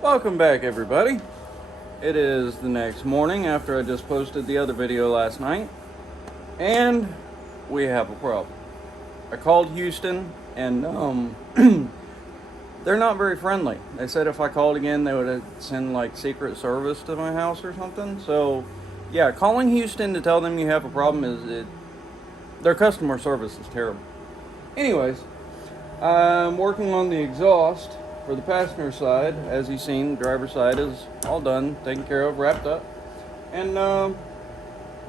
Welcome back, everybody. It is the next morning after I just posted the other video last night, and we have a problem. I called Houston, and they're not very friendly. They said if I called again, they would send like Secret Service to my house or something. So, yeah, calling Houston to tell them you have a problem their customer service is terrible. Anyways, I'm working on the exhaust for the passenger side. As you've seen, the driver's side is all done, taken care of, wrapped up. And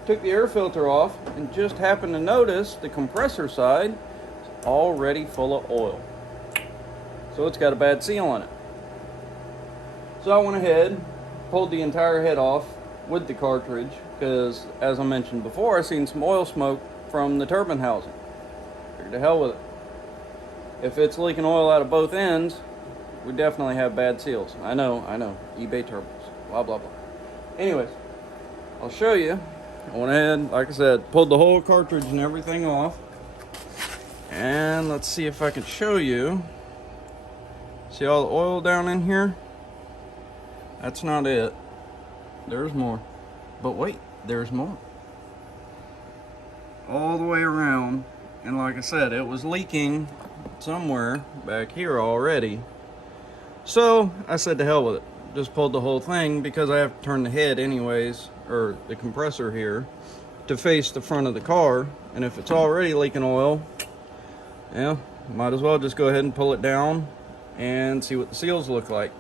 took the air filter off and just happened to notice the compressor side is already full of oil. So it's got a bad seal on it. So I went ahead, pulled the entire head off with the cartridge because, as I mentioned before, I seen some oil smoke from the turbine housing. Figured to hell with it. If it's leaking oil out of both ends, we definitely have bad seals. I know, eBay turbos, blah, blah, blah. Anyways, I'll show you. I went ahead, like I said, pulled the whole cartridge and everything off. And let's see if I can show you. See all the oil down in here? That's not it. There's more. But wait, there's more. All the way around. And like I said, it was leaking somewhere back here already. So I said to hell with it. Just pulled the whole thing because I have to turn the head anyways, or the compressor here, to face the front of the car. And if it's already leaking oil, yeah, might as well just go ahead and pull it down and see what the seals look like.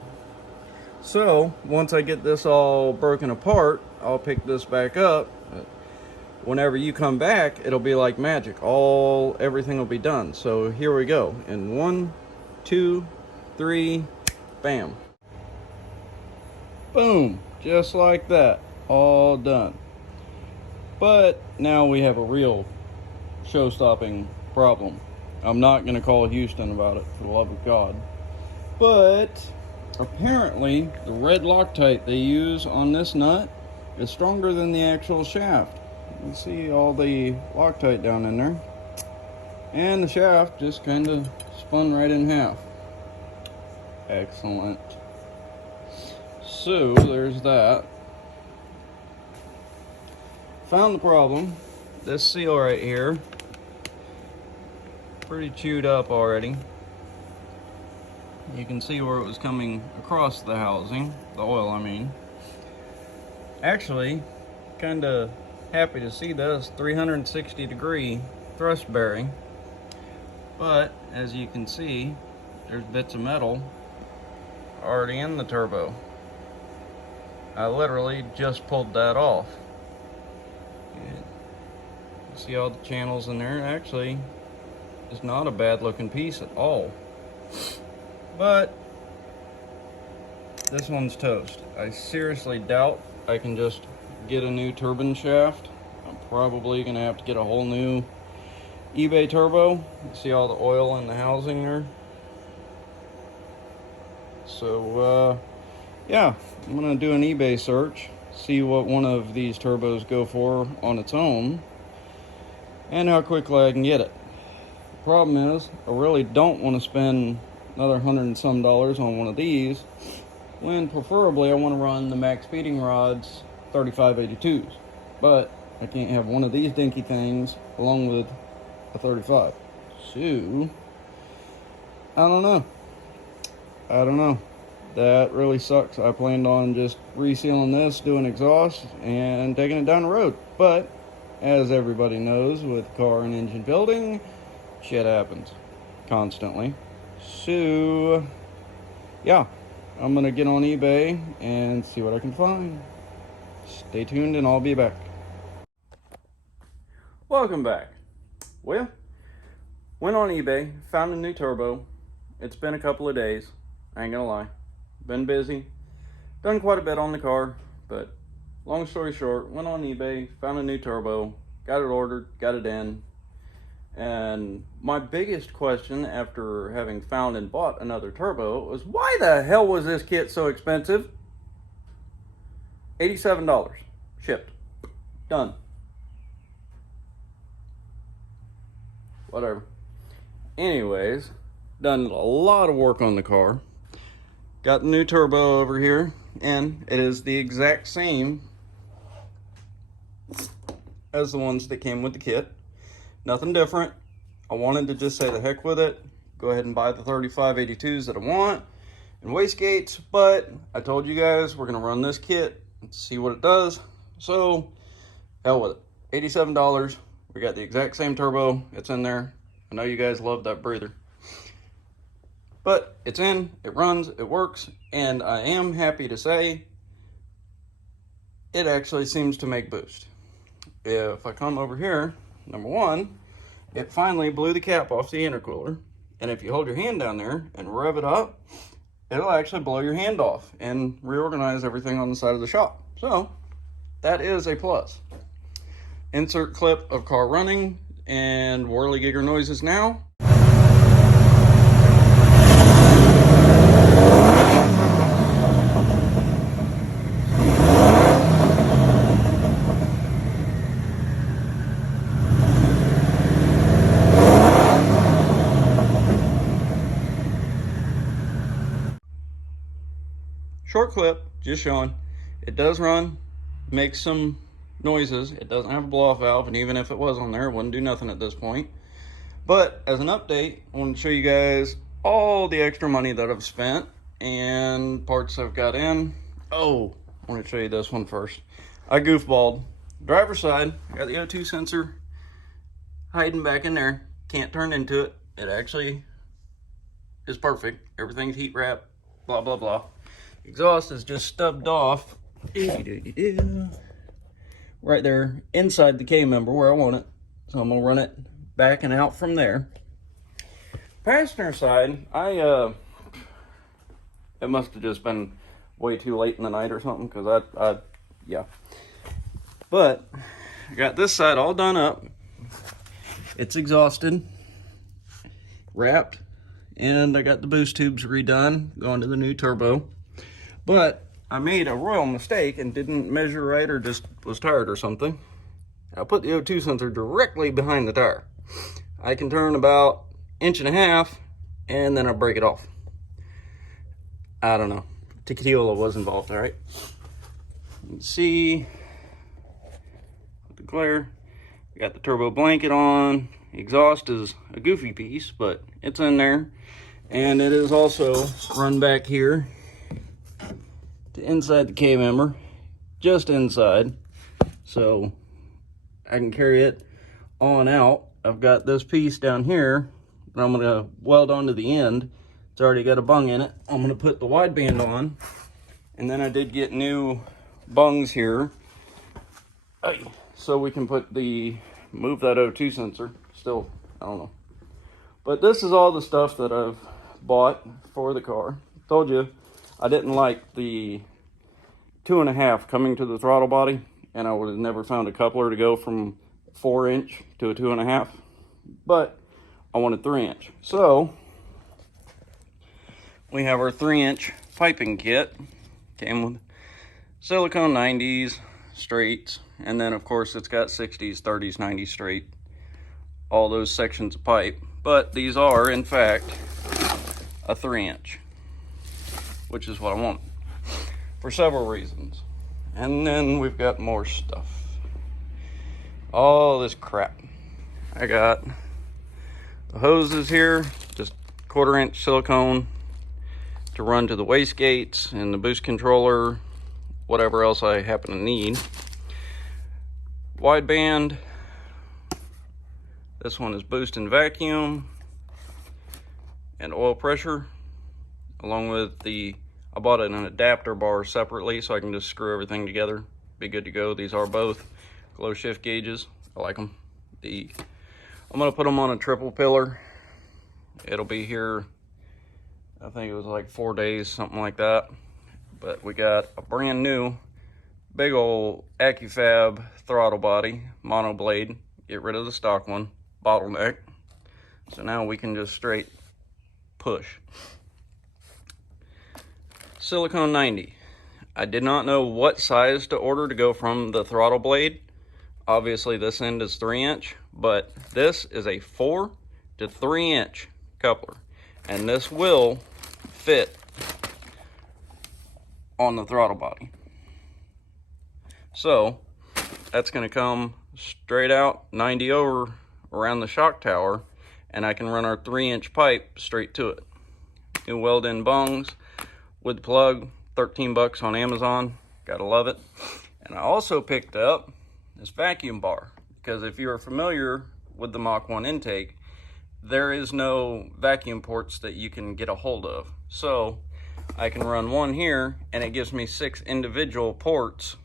So once I get this all broken apart, I'll pick this back up. Whenever you come back, it'll be like magic. Everything will be done. So here we go. In 1, 2, 3, bam. Boom. Just like that. All done. But now we have a real show-stopping problem. I'm not going to call Houston about it, for the love of God. But apparently the red Loctite they use on this nut is stronger than the actual shaft. You see all the Loctite down in there. And the shaft just kind of spun right in half. Excellent. So there's that. Found the problem. This seal right here, pretty chewed up already. You can see where it was coming across the housing, the oil I mean. Actually, kind of happy to see this 360 degree thrust bearing, but as you can see, there's bits of metal already in the turbo. I literally just pulled that off. And you see all the channels in there. Actually, it's not a bad looking piece at all. But this one's toast. I seriously doubt I can just get a new turbine shaft. I'm probably gonna have to get a whole new eBay turbo. You see all the oil in the housing there. So yeah, I'm gonna do an eBay search, see what one of these turbos go for on its own, and how quickly I can get it. The problem is, I really don't want to spend another $100 and some on one of these, when preferably I want to run the max speeding rods 3582s, but I can't have one of these dinky things along with a 35. So I don't know. That really sucks. I planned on just resealing this, doing exhaust, and taking it down the road. But as everybody knows, with car and engine building, shit happens constantly. So yeah, I'm gonna get on eBay and see what I can find. Stay tuned and I'll be back. Welcome back. Well, went on eBay, found a new turbo. It's been a couple of days, I ain't gonna lie. Been busy, done quite a bit on the car, but long story short, went on eBay, found a new turbo, got it ordered, got it in. And my biggest question after having found and bought another turbo was, why the hell was this kit so expensive? $87 shipped. Done. Whatever. Anyways, done a lot of work on the car. Got the new turbo over here, and it is the exact same as the ones that came with the kit. Nothing different. I wanted to just say the heck with it. Go ahead and buy the 3582s that I want and wastegates, but I told you guys we're gonna run this kit and see what it does. So hell with it. $87. We got the exact same turbo. It's in there. I know you guys love that breather, but it's in, it runs, it works, and I am happy to say it actually seems to make boost. If I come over here, number one, it finally blew the cap off the intercooler, and if you hold your hand down there and rev it up, it'll actually blow your hand off and reorganize everything on the side of the shop. So that is a plus. Insert clip of car running and whirligigger noises now. Short clip, just showing. It does run, makes some noises. It doesn't have a blow-off valve, and even if it was on there, it wouldn't do nothing at this point. But as an update, I want to show you guys all the extra money that I've spent and parts I've got in. Oh, I want to show you this one first. I goofballed. Driver's side, I got the O2 sensor hiding back in there. Can't turn into it. It actually is perfect. Everything's heat wrapped, blah, blah, blah. Exhaust is just stubbed off right there inside the K-member where I want it. So I'm gonna run it back and out from there. Passenger side, it must have just been way too late in the night or something, because yeah. But I got this side all done up. It's exhausted, wrapped, and I got the boost tubes redone, going to the new turbo. But I made a royal mistake and didn't measure right, or just was tired or something. I put the O2 sensor directly behind the tire. I can turn about 1.5 inches and then I break it off. I don't know. Tequila was involved, all right? You can see the glare. We got the turbo blanket on. Exhaust is a goofy piece, but it's in there. And it is also run back here to inside the K-member, just inside, so I can carry it on out. I've got this piece down here that I'm gonna weld onto the end. It's already got a bung in it. I'm gonna put the wideband on, and then I did get new bungs here, so we can put move that O2 sensor. Still, I don't know. But this is all the stuff that I've bought for the car. Told you I didn't like the 2.5 coming to the throttle body, and I would have never found a coupler to go from 4-inch to a 2.5, but I wanted 3-inch. So we have our 3-inch piping kit. Came with silicone 90s straights, and then of course it's got 60s, 30s, 90s straight, all those sections of pipe. But these are in fact a 3-inch, which is what I want for several reasons. And then we've got more stuff, all this crap. I got the hoses here, just 1/4-inch silicone to run to the wastegates and the boost controller, whatever else I happen to need. Wideband, this one is boost and vacuum and oil pressure, along with I bought an adapter bar separately so I can just screw everything together, be good to go. These are both glow shift gauges. I like them. I'm gonna put them on a triple pillar. It'll be here, I think it was like 4 days, something like that. But we got a brand new big old AccuFab throttle body, mono blade. Get rid of the stock one, bottleneck. So now we can just straight push. Silicone 90. I did not know what size to order to go from the throttle blade. Obviously this end is 3-inch, but this is a 4 to 3-inch coupler, and this will fit on the throttle body. So that's going to come straight out 90 over around the shock tower, and I can run our 3-inch pipe straight to it. New weld-in bungs with the plug, 13 bucks on Amazon. Gotta love it. And I also picked up this vacuum bar, because if you are familiar with the Mach 1 intake, there is no vacuum ports that you can get a hold of. So I can run one here, and it gives me 6 individual ports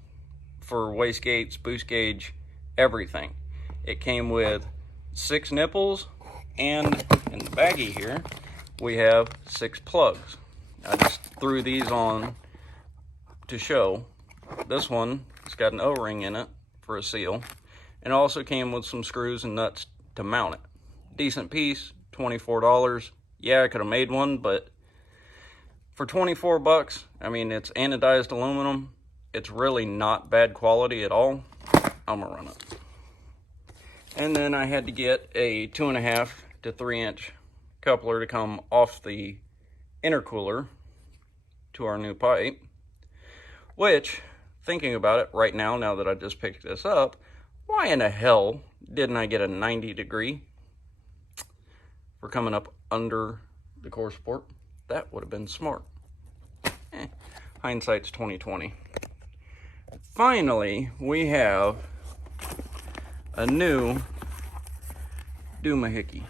for wastegates, boost gauge, everything. It came with 6 nipples, and in the baggie here we have 6 plugs. I just threw these on to show. This one has got an O-ring in it for a seal, and it also came with some screws and nuts to mount it. Decent piece, $24. Yeah, I could have made one, but for 24 bucks, I mean, it's anodized aluminum. It's really not bad quality at all. I'm gonna run it. And then I had to get a 2.5 to 3-inch coupler to come off the intercooler to our new pipe, which, thinking about it right now, now that I just picked this up, why in the hell didn't I get a 90-degree for coming up under the core support? That would have been smart. Hindsight's 20/20. Finally, we have a new doohickey,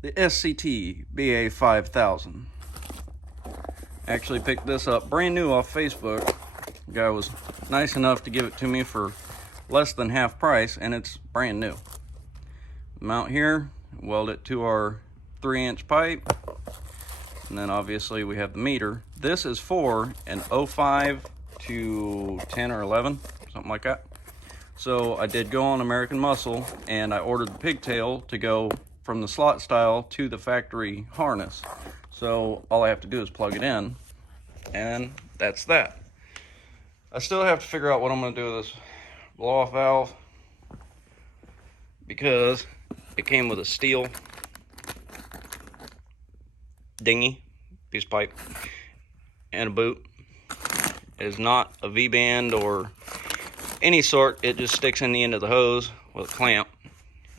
the SCT BA 5000. Actually picked this up brand new off Facebook. The guy was nice enough to give it to me for less than half price, and it's brand new. Mount here, weld it to our 3-inch pipe, and then obviously we have the meter. This is for an 05 to 10 or 11, something like that. So I did go on American Muscle, and I ordered the pigtail to go from the slot style to the factory harness. So all I have to do is plug it in, and that's that. I still have to figure out what I'm going to do with this blow-off valve, because it came with a steel dinghy, piece of pipe, and a boot. It is not a V-band or any sort. It just sticks in the end of the hose with a clamp.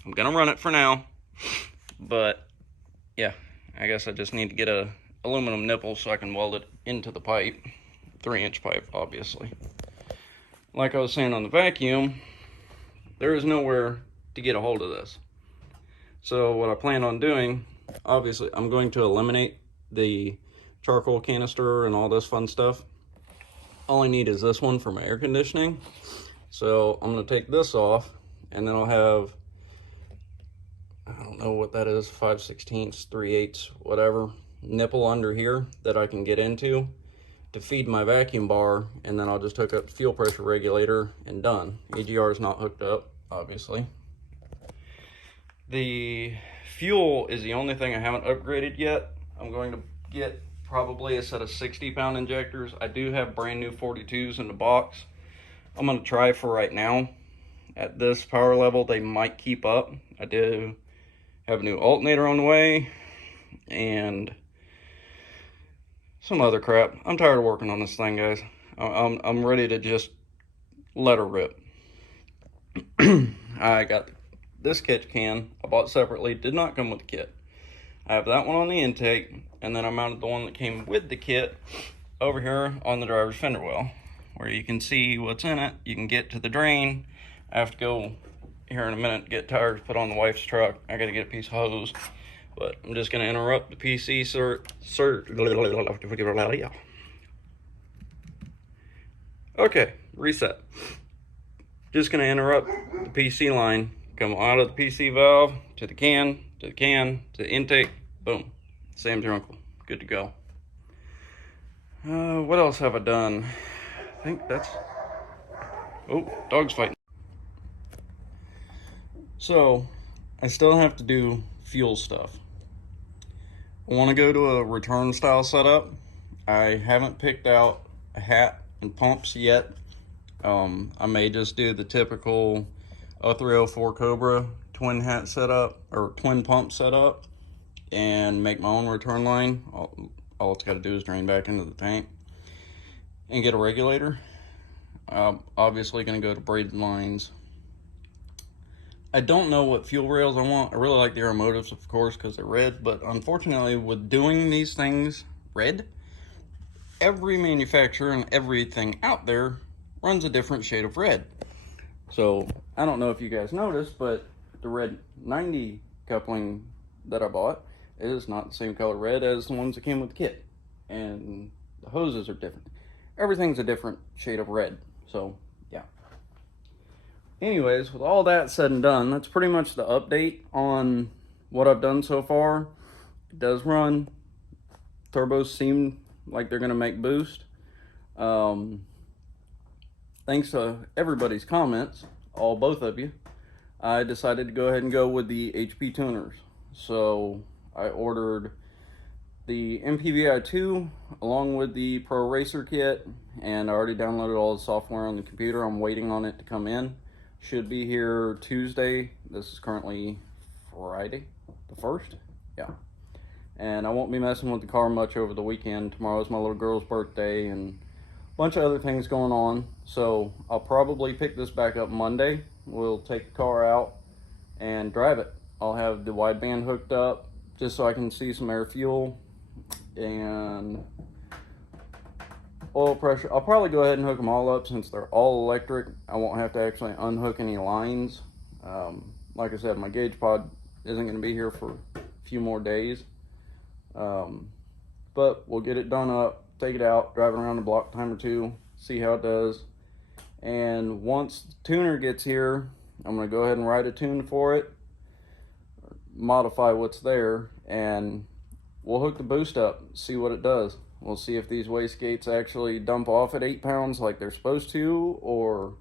I'm going to run it for now, but yeah, I guess I just need to get a aluminum nipple so I can weld it into the pipe. 3-inch pipe, obviously. Like I was saying on the vacuum, there is nowhere to get a hold of this. So what I plan on doing, obviously, I'm going to eliminate the charcoal canister and all this fun stuff. All I need is this one for my air conditioning. So I'm going to take this off, and then I'll have, I don't know what that is, 5/16, 3/8, whatever, nipple under here that I can get into to feed my vacuum bar, and then I'll just hook up the fuel pressure regulator and done. EGR is not hooked up, obviously. The fuel is the only thing I haven't upgraded yet. I'm going to get probably a set of 60-pound injectors. I do have brand new 42s in the box. I'm going to try for right now. At this power level, they might keep up. I do have a new alternator on the way, and some other crap. I'm tired of working on this thing, guys. I'm ready to just let her rip. I got this catch can I bought separately, did not come with the kit. I have that one on the intake, and then I mounted the one that came with the kit over here on the driver's fender well, where you can see what's in it. You can get to the drain. I have to go here in a minute to get tires put on the wife's truck. I gotta get a piece of hose, but I'm just gonna interrupt the PC okay, reset. Just gonna interrupt the PC line, come out of the PC valve to the can, to the intake, boom, same as your uncle, good to go. What else have I done? I think that's, oh, dog's fighting. So, I still have to do fuel stuff. I want to go to a return style setup. I haven't picked out a hat and pumps yet. I may just do the typical 0304 Cobra twin hat setup, or twin pump setup, and make my own return line. all it's got to do is drain back into the tank and get a regulator. Obviously going to go to braided lines. I don't know what fuel rails I want. I really like the Aeromotives, of course, because they're red, but unfortunately with doing these things red, every manufacturer and everything out there runs a different shade of red. So I don't know if you guys noticed, but the red 90 coupling that I bought is not the same color red as the ones that came with the kit, and the hoses are different. Everything's a different shade of red. So yeah, anyways, with all that said and done, that's pretty much the update on what I've done so far. It does run. Turbos seem like they're going to make boost. Thanks to everybody's comments, both of you, I decided to go ahead and go with the HP tuners. So I ordered the MPVI 2 along with the Pro Racer kit, and I already downloaded all the software on the computer. I'm waiting on it to come in. Should be here Tuesday. This is currently Friday the 1st. Yeah. And I won't be messing with the car much over the weekend. Tomorrow's my little girl's birthday and a bunch of other things going on. So I'll probably pick this back up Monday. We'll take the car out and drive it. I'll have the wideband hooked up just so I can see some air fuel and oil pressure. I'll probably go ahead and hook them all up since they're all electric. I won't have to actually unhook any lines. Like I said, my gauge pod isn't going to be here for a few more days. But we'll get it done up, take it out, drive it around the block time or two, see how it does. And once the tuner gets here, I'm going to go ahead and write a tune for it, modify what's there, and we'll hook the boost up, see what it does. We'll see if these wastegates actually dump off at 8 pounds like they're supposed to, or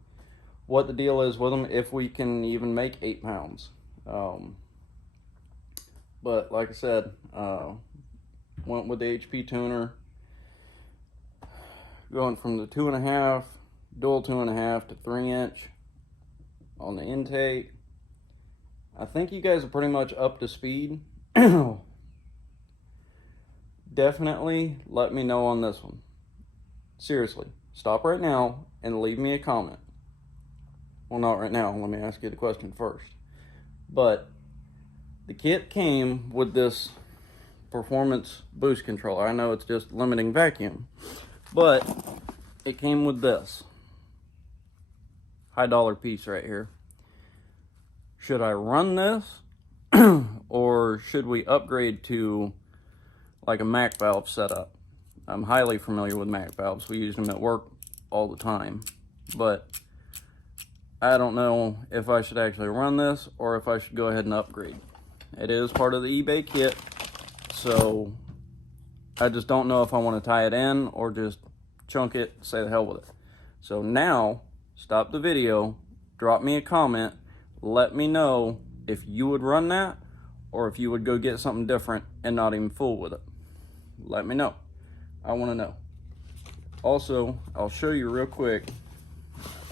what the deal is with them, if we can even make 8 pounds. But like I said, went with the HP tuner, going from the 2.5, dual 2.5 to 3-inch on the intake. I think you guys are pretty much up to speed. Definitely let me know on this one. Seriously, stop right now and leave me a comment. Well, not right now. Let me ask you the question first. But the kit came with this performance boost controller. I know it's just limiting vacuum, but it came with this high dollar piece right here. Should I run this or should we upgrade to like a Mac valve setup? I'm highly familiar with Mac valves. We use them at work all the time, but I don't know if I should actually run this or if I should go ahead and upgrade. It is part of the eBay kit, so I just don't know if I want to tie it in or just chunk it, say the hell with it. So now, stop the video, drop me a comment, let me know if you would run that or if you would go get something different and not even fool with it. Let me know. I want to know. Also, I'll show you real quick.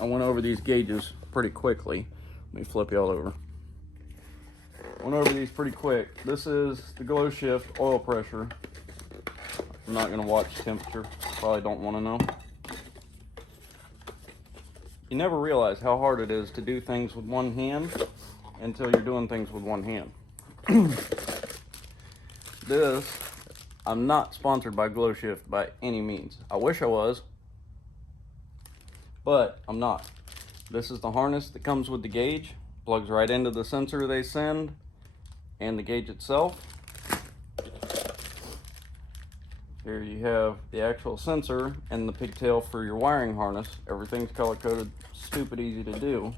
I went over these gauges pretty quickly. Let me flip y'all over. Went over these pretty quick. This is the glow shift oil pressure. I'm not going to watch temperature. Probably don't want to know. You never realize how hard it is to do things with one hand until you're doing things with one hand. This, I'm not sponsored by Glow Shift by any means. I wish I was, but I'm not. This is the harness that comes with the gauge. Plugs right into the sensor they send and the gauge itself. Here you have the actual sensor and the pigtail for your wiring harness. Everything's color-coded, stupid easy to do.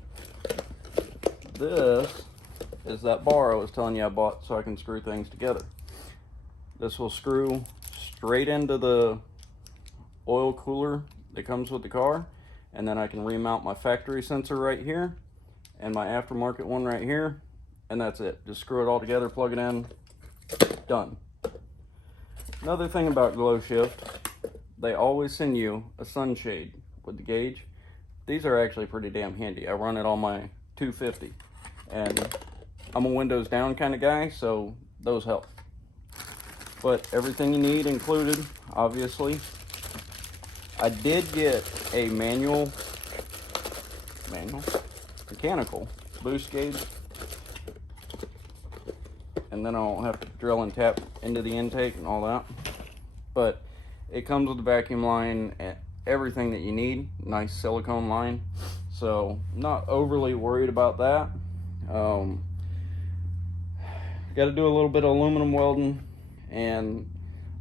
This is that bar I was telling you I bought so I can screw things together. This will screw straight into the oil cooler that comes with the car, and then I can remount my factory sensor right here and my aftermarket one right here, and that's it. Just screw it all together, plug it in, done. Another thing about Glow Shift, they always send you a sunshade with the gauge. These are actually pretty damn handy. I run it on my 250, and I'm a windows down kind of guy, so those help. but everything you need included, obviously. I did get a mechanical boost gauge, and then I'll have to drill and tap into the intake and all that. But it comes with a vacuum line and everything that you need. Nice silicone line, so not overly worried about that. Got to do a little bit of aluminum welding, and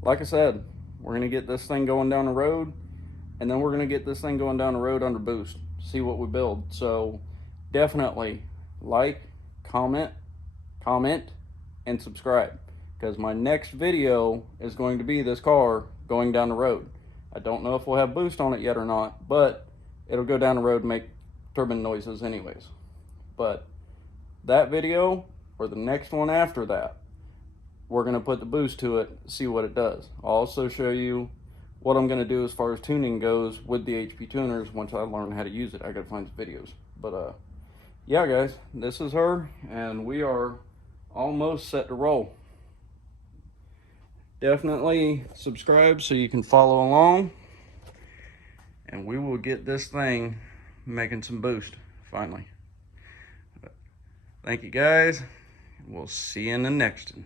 like I said, we're gonna get this thing going down the road, and then we're gonna get this thing going down the road under boost, see what we build. So definitely like, comment, and subscribe, because my next video is going to be this car going down the road. I don't know if we'll have boost on it yet or not, but it'll go down the road and make turbine noises anyways. But that video, or the next one after that, we're going to put the boost to it, see what it does. I'll also show you what I'm going to do as far as tuning goes with the HP tuners once I learn how to use it. I got to find some videos. But yeah, guys, this is her, and we are almost set to roll. Definitely subscribe so you can follow along, and we will get this thing making some boost finally. Thank you, guys. We'll see you in the next one.